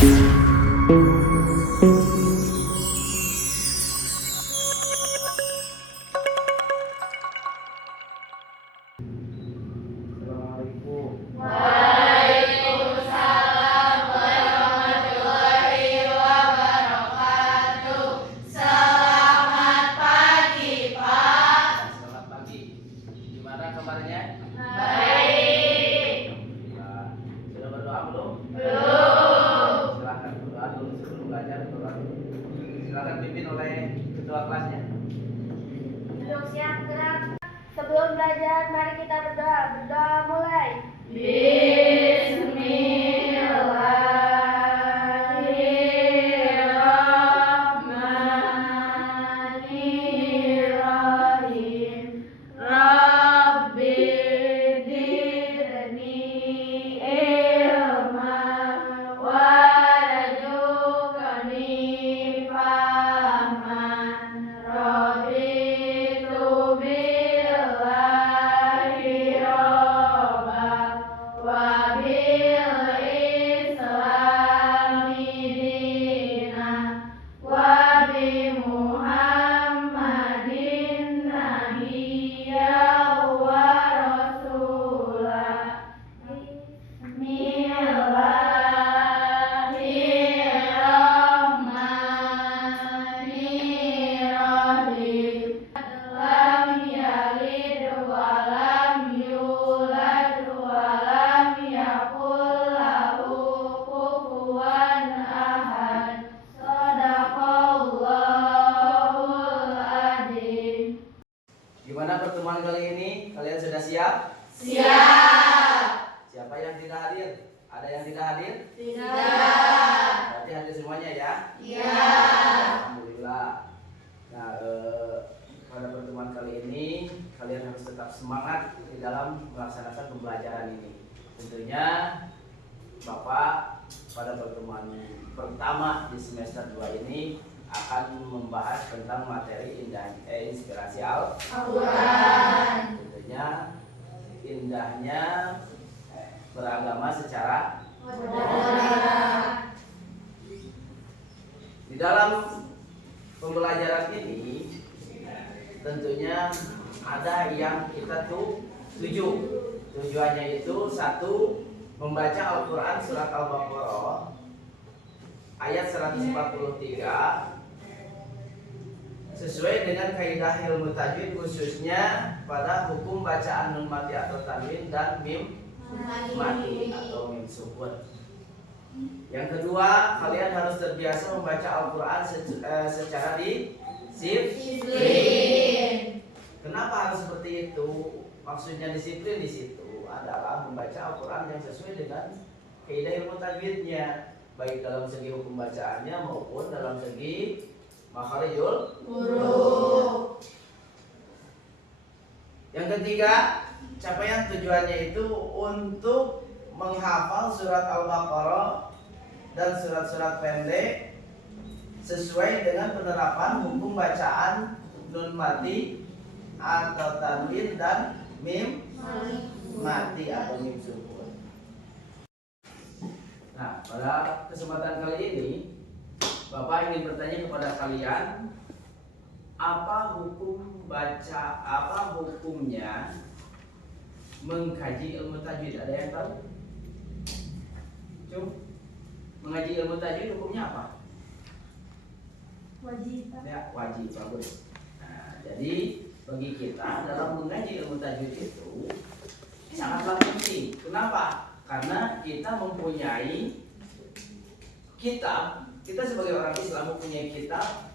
Waalaikumsalam warahmatullahi wabarakatuh. Selamat pagi, Pak. Selamat pagi. Gimana kabarnya? Baik. Alhamdulillah. Sudah berdoa belum? Belum. Silakan berdoa dulu sebelum belajar, berdoa dulu. Silakan pimpin oleh ketua kelasnya. Duduk siap gerak. Sebelum belajar, mari kita berdoa. Berdoa mulai. Bismillahirrahmanirrahim. Rabbi zidni ilma warzuqni fahman. Raditu billahi robba wa bil islami dina wa bi Muhammadin nabiyya wa rasula. Bismillahirrahmanirrahim. Lam yalid wa lam yulad wa lam yakul lahu kufuwan ahad. Shadaqallahul adzim. Gimana pertemuan kali ini? Kalian sudah siap? Siap. Siapa yang tidak hadir? Ada yang tidak hadir? Tidak. Berarti hadir semuanya ya? Iya. Alhamdulillah. Nah, pada pertemuan kali ini kalian harus tetap semangat di dalam melaksanakan pembelajaran ini. Tentunya Bapak pada pertemuan pertama di semester 2 ini akan membahas tentang materi inspirasi Al-Quran. Tentunya indahnya beragama secara Moderat. di dalam pembelajaran ini tentunya ada yang kita tuju. Tujuannya itu satu, membaca Al-Quran surat Al-Baqarah ayat 143 sesuai dengan kaidah ilmu tajwid, khususnya pada hukum bacaan nun mati atau tanwin dan mim mati atau mim sukun. Yang kedua, kalian harus terbiasa membaca Al-Quran secara disiplin. Kenapa harus seperti itu? Maksudnya disiplin di situ adalah membaca Al-Quran yang sesuai dengan kaidah ilmu tajwidnya, baik dalam segi hukum bacaannya maupun dalam segi makharijul huruf. Yang ketiga, capaian tujuannya itu untuk menghafal surat Al-Baqarah dan surat-surat pendek sesuai dengan penerapan hukum bacaan nun mati atau tanwin dan mim mati atau mim sukun. Nah, pada kesempatan kali ini Bapak ingin bertanya kepada kalian, apa hukumnya mengkaji ilmu tajwid? Ada yang tahu? Cum, mengaji ilmu tajwid hukumnya apa? Wajib. Ya, wajib, bagus. Nah, jadi bagi kita dalam mengaji ilmu tajwid itu sangatlah penting. Kenapa? Karena kita mempunyai kitab. Kita sebagai orang Islam mempunyai kitab.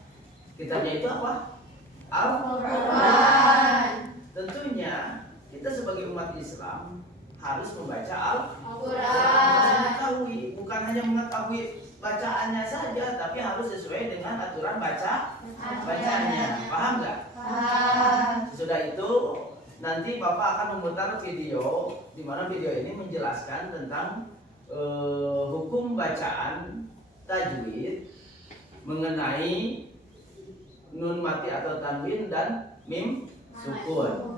Kitabnya itu apa? Al-Quran. Tentunya kita sebagai umat Islam harus membaca Al-Quran. mengetahui, bukan hanya mengetahui bacaannya saja, tapi harus sesuai dengan aturan bacanya. Paham nggak? Paham. Sesudah itu nanti Bapak akan memutar video, di mana video ini menjelaskan tentang hukum bacaan tajwid mengenai nun mati atau tanwin dan mim sukun.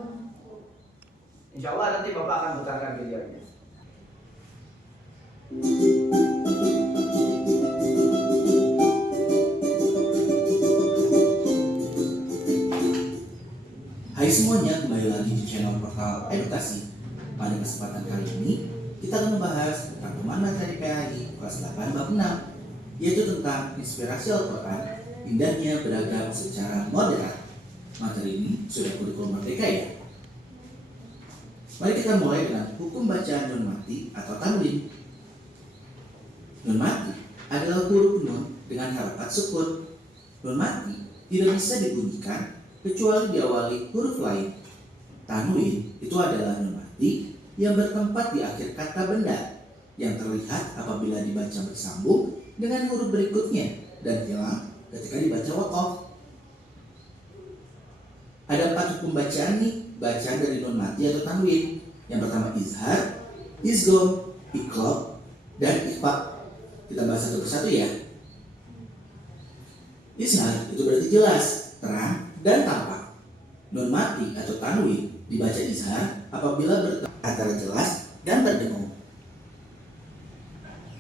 Insya Allah nanti Bapak akan putarkan videonya. kelas 8 bab 6, yaitu tentang inspirasi Al-Quran, indahnya beragam secara moderat. Materi ini sudah kurikulum merdeka ya. Mari kita mulai dengan hukum bacaan nun mati atau tanwin. Nun mati adalah huruf nun dengan harakat sukun. Nun mati tidak bisa dibunyikan kecuali diawali huruf lain. Tanwin itu adalah nun mati yang bertempat di akhir kata benda yang terlihat apabila dibaca bersambung dengan huruf berikutnya dan hilang ketika dibaca waqaf. Ada 4 hukum bacaan nih, bacaan dari nun mati atau tanwin. Yang pertama izhar, izgham, iqlab, dan ikhfa. Kita bahas satu persatu ya. Izhar itu berarti jelas, terang, dan tampak. Nun mati atau tanwin dibaca izhar apabila bertemu antara jelas dan terdengung.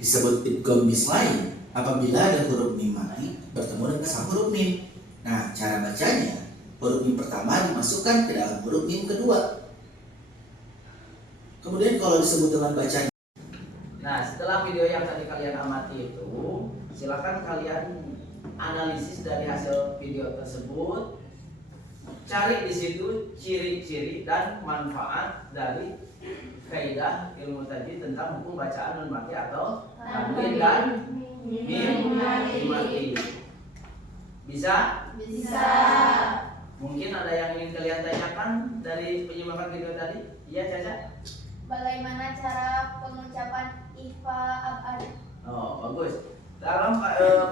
Disebut idgham mislain apabila ada huruf mim mati bertemu dengan sama huruf mim. Nah, cara bacanya, huruf mim pertama dimasukkan ke dalam huruf mim kedua. Kemudian kalau disebut dengan bacaan. Nah, setelah video yang tadi kalian amati itu, silakan kalian analisis dari hasil video tersebut. Cari di situ ciri-ciri dan manfaat dari kaidah ilmu tajwid tentang hukum bacaan nun mati atau tanwin dan mim mati. Bisa? Bisa. Mungkin ada yang ingin kalian tanyakan dari penyimpanan video tadi? Iya, Caca? Bagaimana cara pengucapan ikhfa abad? Oh, bagus. Dalam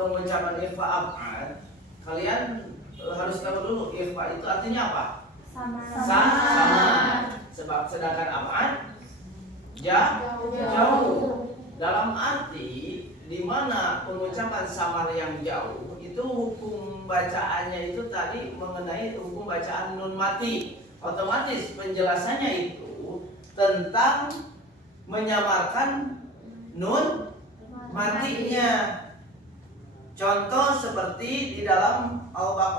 pengucapan ikhfa abad, kalian harus tahu dulu ikhfa itu artinya apa? Sama. Sama. Sebab sedangkan abad jauh. Dalam arti di mana pengucapan samar yang jauh itu hukum bacaannya itu tadi mengenai hukum bacaan nun mati. Otomatis penjelasannya itu tentang menyamarkan nun matinya. Contoh seperti di dalam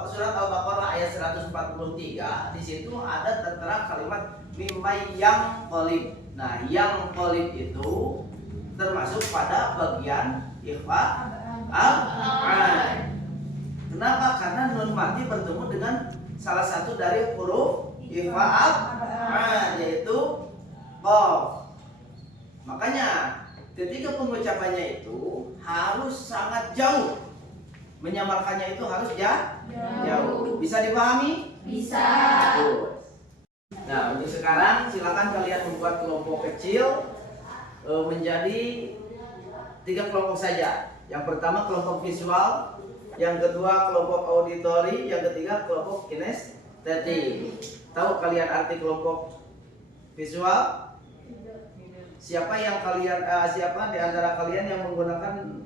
surat Al-Baqarah ayat 143, di situ ada tertera kalimat mimma yang qalib. Nah, yang qalib itu termasuk pada bagian ikhfa al-an. Kenapa? Karena nun mati bertemu dengan salah satu dari huruf ikhfa al-an, yaitu qaf. Makanya ketika pengucapannya itu harus sangat jauh. Menyamarkannya itu harus jauh. Bisa dipahami? Bisa. Nah, untuk sekarang silakan kalian membuat kelompok kecil menjadi 3 kelompok saja. Yang pertama kelompok visual, yang kedua kelompok auditori, yang ketiga kelompok kinestetik. Tahu kalian arti kelompok visual? Siapa di antara kalian yang menggunakan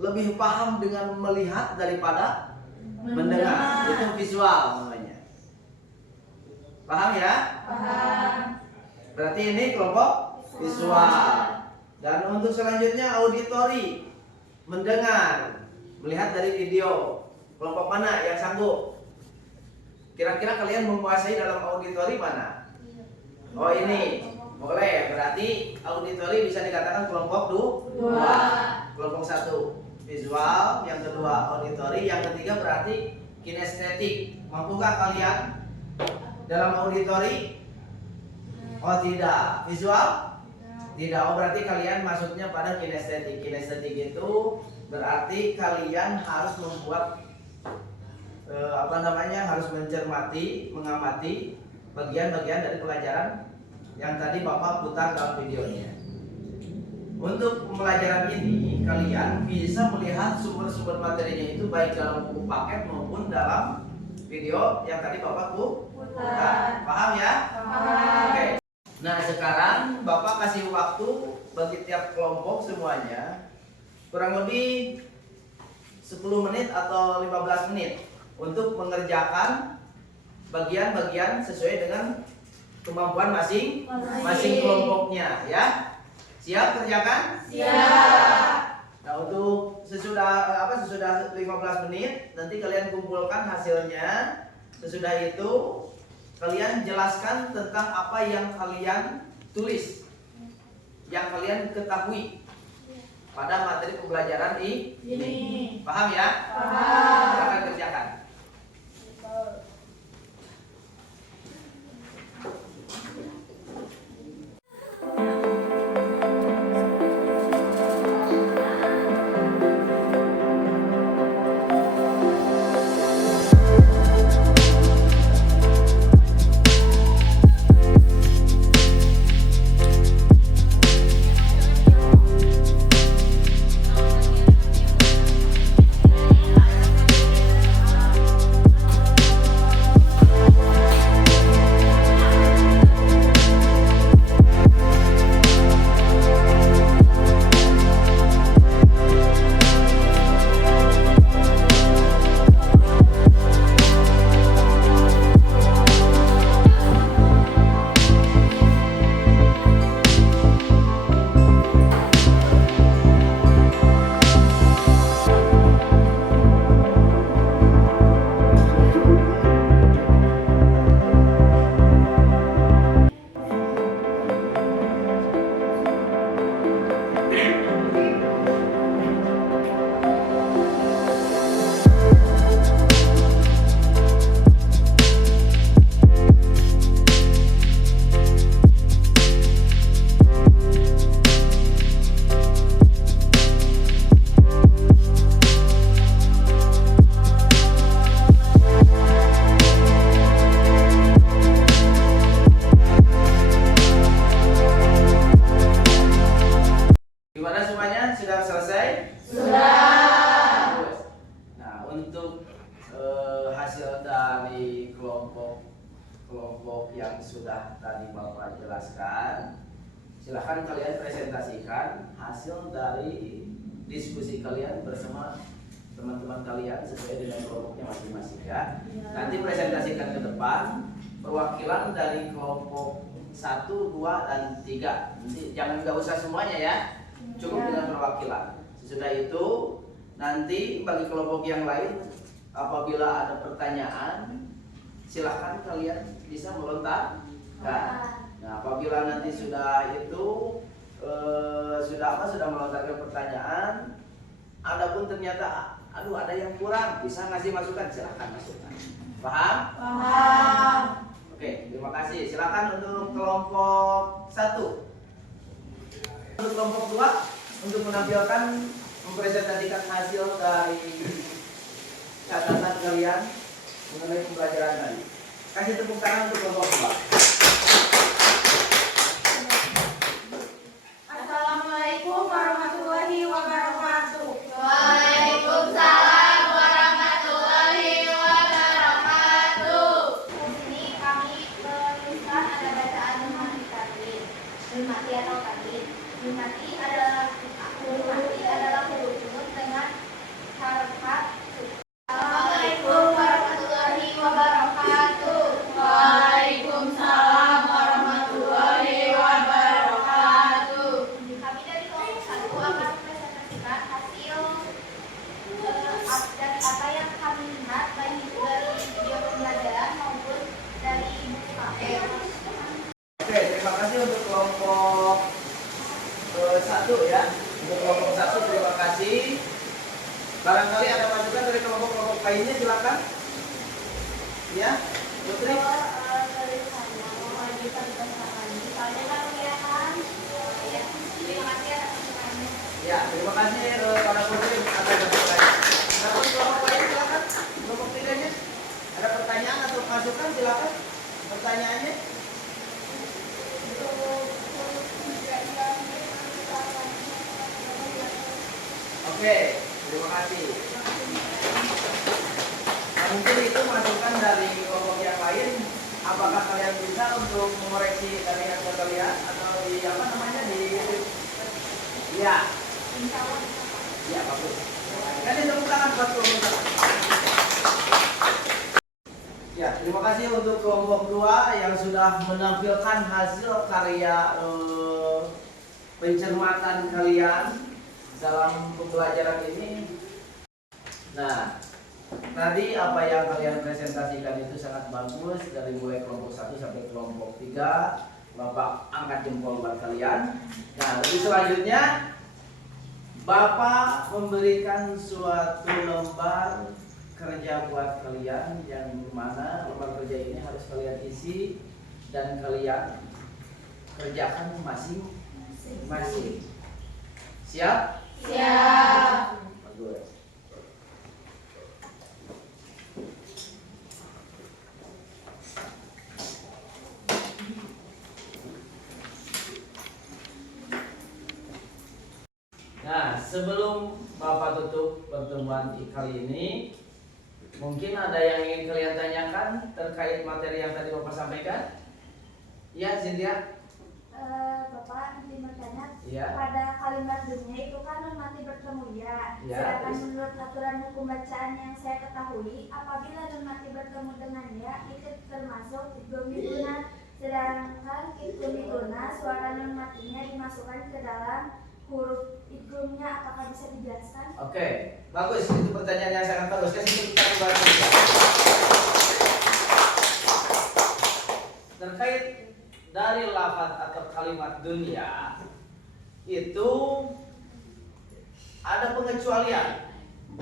lebih paham dengan melihat daripada mendengar? Itu visual namanya. Paham ya? Paham. Berarti ini kelompok visual. Dan untuk selanjutnya auditori, mendengar, melihat dari video. Kelompok mana yang sanggup? Kira-kira kalian menguasai dalam auditori mana? Oh, ini. Boleh, berarti auditori bisa dikatakan kelompok 2. Kelompok 1 visual, yang kedua auditori, yang ketiga berarti kinestetik. Mampukah kalian dalam auditori? Oh, tidak. Visual? Tidak. Oh, berarti kalian maksudnya pada kinestetik. Kinestetik itu berarti kalian harus membuat harus mencermati, mengamati bagian-bagian dari pelajaran yang tadi Bapak putar dalam videonya. Untuk pembelajaran ini kalian bisa melihat sumber-sumber materinya itu baik dalam buku paket maupun dalam video yang tadi Bapak putar. Paham ya? Paham. Oke. Nah, sekarang Bapak kasih waktu bagi tiap kelompok semuanya kurang lebih 10 menit atau 15 menit untuk mengerjakan bagian-bagian sesuai dengan kemampuan masing-masing kelompoknya ya. Siap kerjakan? Siap. Nah, untuk sesudah 15 menit nanti kalian kumpulkan hasilnya. Sesudah itu kalian jelaskan tentang apa yang kalian tulis, yang kalian ketahui. pada materi pembelajaran ini. Paham ya? Paham. Silakan kerjakan. Gimana semuanya? Sudah selesai? Sudah. Bagus. Nah, untuk hasil dari kelompok yang sudah tadi Bapak jelaskan, silahkan kalian presentasikan hasil dari diskusi kalian bersama teman-teman kalian sesuai dengan kelompoknya masing-masing ya. Nanti presentasikan ke depan perwakilan dari kelompok 1, 2, dan 3. Nanti jangan nggak usah semuanya ya. Cukup dengan perwakilan. Sesudah itu nanti bagi kelompok yang lain apabila ada pertanyaan silahkan kalian bisa melontarkan. Nah, apabila nanti sudah itu sudah melontarkan pertanyaan, adapun ternyata ada yang kurang bisa ngasih masukan, silahkan masukkan. Paham? Paham. Oke, terima kasih. Silakan untuk kelompok 1. Untuk kelompok 2 untuk menampilkan mempresentasikan hasil dari catatan kalian mengenai pembelajaran tadi. Kasih tepuk tangan untuk kelompok 2. Assalamualaikum warahmatullahi wabarakatuh. Waalaikumsalam warahmatullahi wabarakatuh. Di sini kami menuliskan ada bacaan Nurmati atau Kadin. Nurmati adalah huruf dengan harokat. Assalamualaikum warahmatullahi wabarakatuh. Waalaikumsalam warahmatullahi wabarakatuh. Kami dari kelompok 1 akan mempresentasikan hasil dari apa yang kami lihat baik dari video pembelajaran maupun dari buku paket. Oke, terima kasih untuk kelompok 1 ya. Untuk kelompok 1 terima kasih. Barangkali ada masukan dari kelompok-kelompok lainnya, silakan. Ya, Putri. Ya, terima kasih pada Putri atas pertanyaan. Ada kelompok lain silakan. Kelompok 3-nya ada pertanyaan atau masukan, silakan. Pertanyaannya. Oke, terima kasih. Nah, mungkin itu masukan dari kelompok yang lain. Apakah kalian bisa untuk mengoreksi dari hasil kalian atau di apa namanya di ya? Ya, bagus. Kan tepuk tangan buat kelompok. Ya, terima kasih untuk kelompok 2 yang sudah menampilkan hasil karya pencermatan kalian dalam pembelajaran ini. Nah, tadi apa yang kalian presentasikan itu sangat bagus, dari mulai kelompok 1 sampai kelompok 3. Bapak angkat jempol buat kalian. Nah, lebih selanjutnya Bapak memberikan suatu lembar kerja buat kalian yang mana lembar kerja ini harus kalian isi dan kalian kerjakan masing-masing. Siap? Siap. Bagus. Nah, sebelum Bapak tutup pertemuan kali ini, mungkin ada yang ingin kalian tanyakan terkait materi yang tadi Bapak sampaikan? Ya, Cynthia? Bapak nanti bertanya, Iya. pada kalimat dunia itu kan nun mati bertemu ya. Iya, Sedangkan terus? menurut aturan hukum bacaan yang saya ketahui, apabila nun mati bertemu dengan ya, itu termasuk idghamiguna. Sedangkan idghamiguna suara nun matinya dimasukkan ke dalam huruf idghamnya. Apakah bisa dijelaskan? Oke, bagus. Itu pertanyaan yang sangat bagus. Kasih kita buat Cynthia. Terkait dari lafaz atau kalimat dunia itu ada pengecualian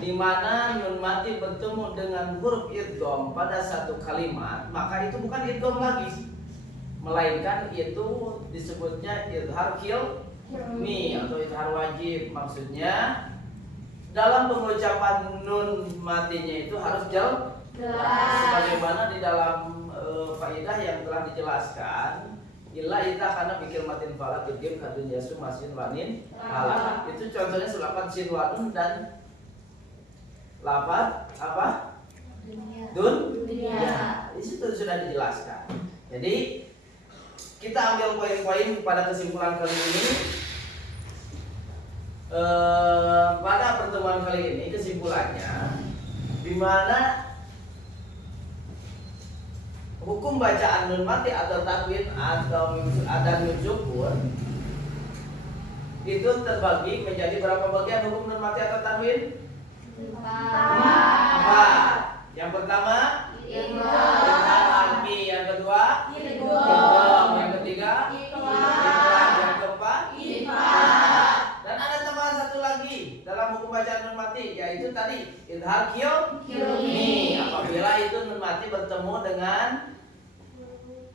di mana nun mati bertemu dengan huruf idgham pada satu kalimat, maka itu bukan idgham lagi, melainkan itu disebutnya idhar kilmi atau idhar wajib. Maksudnya dalam pengucapan nun matinya itu harus jelas, sebagaimana di dalam faedah yang telah dijelaskan, illa ita karena pikir matin falat idgham kadun yasu masin wanin falat. Itu contohnya selapan sin wanun dan lapat apa? Dunia. Itu sudah dijelaskan. Jadi kita ambil poin-poin pada kesimpulan kali ini. Pada pertemuan kali ini kesimpulannya, di mana hukum bacaan nun mati atau tanwin atau ada nun sukun itu terbagi menjadi berapa bagian hukum nun mati atau tanwin? 4. Yang pertama idgham, yang kedua idgham, yang ketiga idgham, yang keempat dan ada tambahan satu lagi dalam hukum bacaan nun mati, yaitu tadi idhar kilmi. Apabila itu nun mati bertemu dengan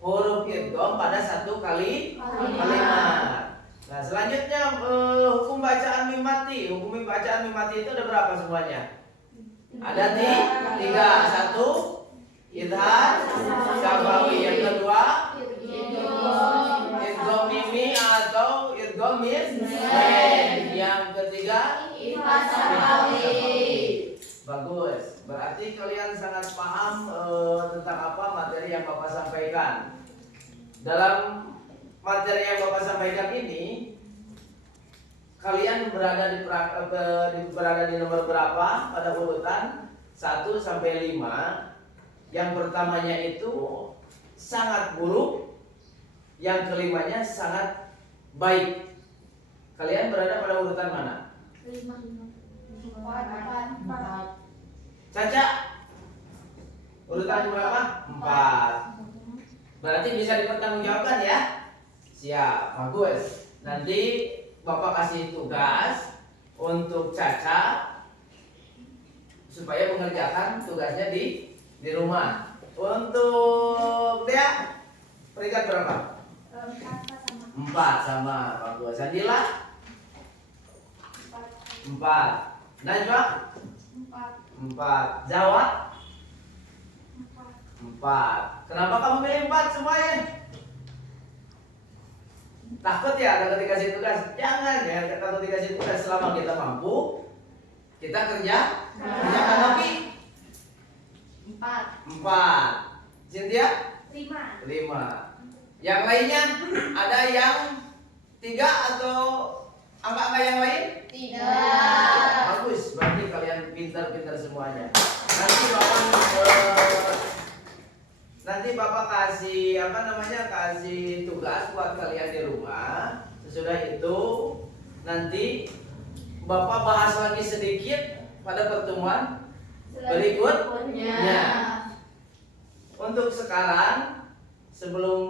huruf idgham pada satu kalimat. Nah, selanjutnya hukum bacaan mim mati. Hukum bacaan mim mati itu ada berapa semuanya? Ada 3. Satu idhar syafawi, yang kedua idgham mimi atau idgham mim, yang ketiga Ikhlas syafawi. Bagus. Berarti kalian sangat paham tentang apa materi yang Bapak sampaikan. Dalam materi yang Bapak sampaikan ini, kalian berada di nomor berapa pada urutan 1 sampai 5. Yang pertamanya itu sangat buruk, yang kelimanya sangat baik. Kalian berada pada urutan mana? 4. Caca, urutan berapa? 4. Berarti bisa dipertanggungjawabkan ya? Siap, bagus. Nanti Bapak kasih tugas untuk Caca supaya mengerjakan tugasnya di rumah. Untuk dia peringkat berapa? 4 sama bagus. Sandila 4. Najwa 4. Jawab 4. Kenapa kamu pilih 4 semuanya? Takut ya kalau dikasih tugas? Jangan ya, kalau dikasih tugas selama kita mampu, kita kerjakan lebih. 4. Cynthia? 5. Yang lainnya ada yang 3 atau angka-angka yang lain? Tidak. Bagus, berarti kalian pintar-pintar semuanya. Nanti Bapak kasih kasih tugas buat kalian di rumah. Sesudah itu nanti Bapak bahas lagi sedikit pada pertemuan berikutnya. Untuk sekarang, sebelum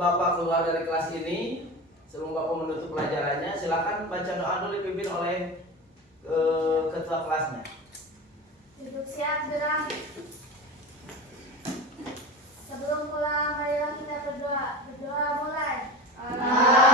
Bapak keluar dari kelas ini, Sebelum Bapak menutup pelajarannya, silakan baca doa dulu dipimpin oleh ketua kelasnya. Duduk siap gerak. Sebelum pulang, marilah kita berdoa. Berdoa mulai. Allah